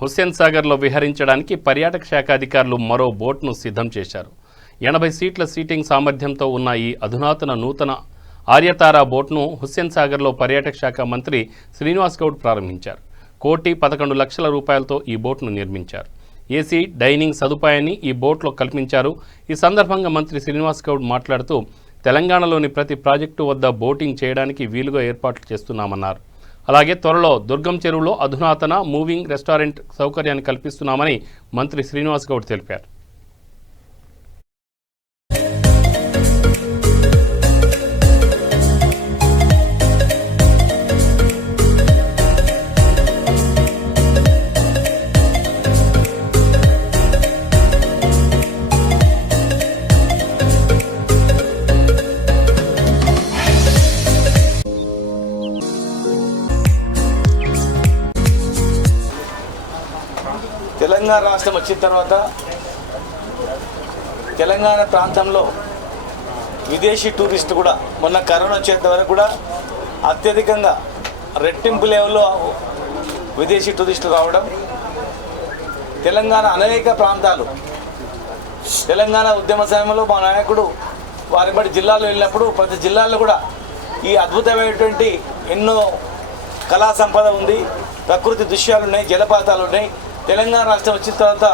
హుస్సేన్ సాగర్లో విహరించడానికి పర్యాటక శాఖ అధికారులు మరో బోట్ను సిద్ధం చేశారు. 80 సీట్ల సీటింగ్ సామర్థ్యంతో ఉన్న ఈ అధునాతన నూతన ఆర్యతార బోట్ను హుస్సేన్ సాగర్లో పర్యాటక శాఖ మంత్రి శ్రీనివాస్ గౌడ్ ప్రారంభించారు. 1,11,00,000 రూపాయలతో ఈ బోట్ను నిర్మించారు. ఏసీ డైనింగ్ సదుపాయాన్ని ఈ బోట్లో కల్పించారు. ఈ సందర్భంగా మంత్రి శ్రీనివాస్ గౌడ్ మాట్లాడుతూ తెలంగాణలోని ప్రతి ప్రాజెక్టు వద్ద బోటింగ్ చేయడానికి వీలుగా ఏర్పాట్లు చేస్తున్నామన్నారు. అలాగే త్వరలో దుర్గం చెరువులో అధునాతన మూవింగ్ రెస్టారెంట్ సౌకర్యాన్ని కల్పిస్తున్నామని మంత్రి శ్రీనివాస్ గౌడ్ తెలిపారు. తెలంగాణ రాష్ట్రం వచ్చిన తర్వాత తెలంగాణ ప్రాంతంలో విదేశీ టూరిస్టు కూడా మొన్న కరోనా వచ్చేంత వరకు కూడా అత్యధికంగా రెట్టింపు లెవెల్లో విదేశీ టూరిస్టులు రావడం, తెలంగాణ అనేక ప్రాంతాలు తెలంగాణ ఉద్యమ సమయంలో మా నాయకుడు వారి బట్టి జిల్లాలో వెళ్ళినప్పుడు ప్రతి జిల్లాలో కూడా ఈ అద్భుతమైనటువంటి ఎన్నో కళా సంపద ఉంది, ప్రకృతి దృశ్యాలు ఉన్నాయి, జలపాతాలు ఉన్నాయి. తెలంగాణ రాష్ట్రం వచ్చిన తర్వాత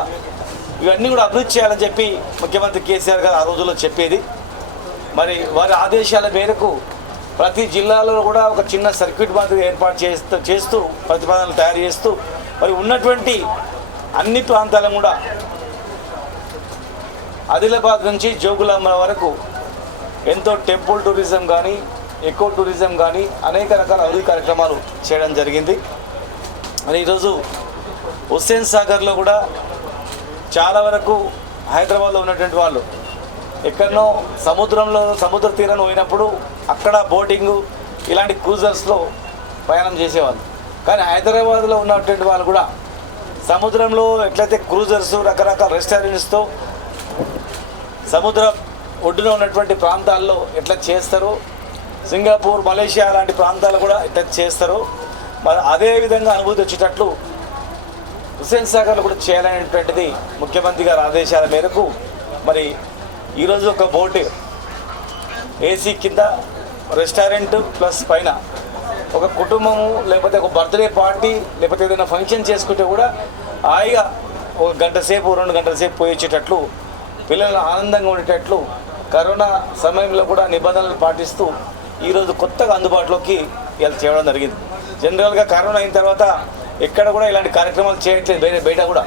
ఇవన్నీ కూడా అభివృద్ధి చేయాలని చెప్పి ముఖ్యమంత్రి కేసీఆర్ గారు ఆ రోజుల్లో చెప్పేది. మరి వారి ఆదేశాల మేరకు ప్రతి జిల్లాలో కూడా ఒక చిన్న సర్క్యూట్ మాదిరి ఏర్పాటు చేస్తూ ప్రతిపాదనలు తయారు చేస్తూ మరి ఉన్నటువంటి అన్ని ప్రాంతాలను కూడా ఆదిలాబాద్ నుంచి జోగులాంబ వరకు ఎంతో టెంపుల్ టూరిజం కానీ ఎకో టూరిజం కానీ అనేక రకాల అభివృద్ధి కార్యక్రమాలు చేయడం జరిగింది. మరి ఈరోజు హుస్సేన్ సాగర్లో కూడా చాలా వరకు హైదరాబాద్లో ఉన్నటువంటి వాళ్ళు ఎక్కడనో సముద్ర తీరాన్ని పోయినప్పుడు అక్కడ బోటింగు ఇలాంటి క్రూజర్స్లో ప్రయాణం చేసేవాళ్ళు. కానీ హైదరాబాద్లో ఉన్నటువంటి వాళ్ళు కూడా సముద్రంలో ఎట్లయితే క్రూజర్స్ రకరకాల రెస్టారెంట్స్తో సముద్ర ఒడ్డున ఉన్నటువంటి ప్రాంతాల్లో ఎట్లా చేస్తారో, సింగపూర్ మలేషియా లాంటి ప్రాంతాలు కూడా ఎట్లా చేస్తారో మరి అదేవిధంగా అనుభూతి వచ్చేటట్లు హుస్సేన్ సాగర్లో కూడా చేయాలనేటువంటిది ముఖ్యమంత్రి గారి ఆదేశాల మేరకు మరి ఈరోజు ఒక బోటు ఏసీ కింద రెస్టారెంట్ ప్లస్ పైన ఒక కుటుంబము లేకపోతే ఒక బర్త్డే పార్టీ లేకపోతే ఏదైనా ఫంక్షన్ చేసుకుంటే కూడా హాయిగా 1 గంట సేపు 2 గంటల సేపు పోయొచ్చేటట్లు పిల్లలు ఆనందంగా ఉండేటట్లు కరోనా సమయంలో కూడా నిబంధనలు పాటిస్తూ ఈరోజు కొత్తగా అందుబాటులోకి ఇలా చేయడం జరిగింది. జనరల్గా కరోనా అయిన తర్వాత ఎక్కడ కూడా ఇలాంటి కార్యక్రమాలు చేయట్లేదు బయట కూడా.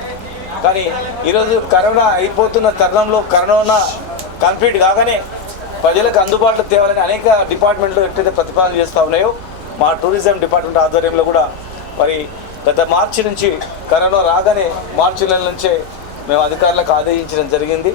కానీ ఈరోజు కరోనా అయిపోతున్న తరుణంలో కరోనా కంప్లీట్ కాగానే ప్రజలకు అందుబాటులో తేవాలని అనేక డిపార్ట్మెంట్లు ఎట్లయితే ప్రతిపాదన చేస్తూ ఉన్నాయో మా టూరిజం డిపార్ట్మెంట్ ఆధ్వర్యంలో కూడా మరి గత మార్చి నుంచి కరోనా రాగానే మార్చి నెల నుంచే మేము అధికారులకు ఆదేశించడం జరిగింది.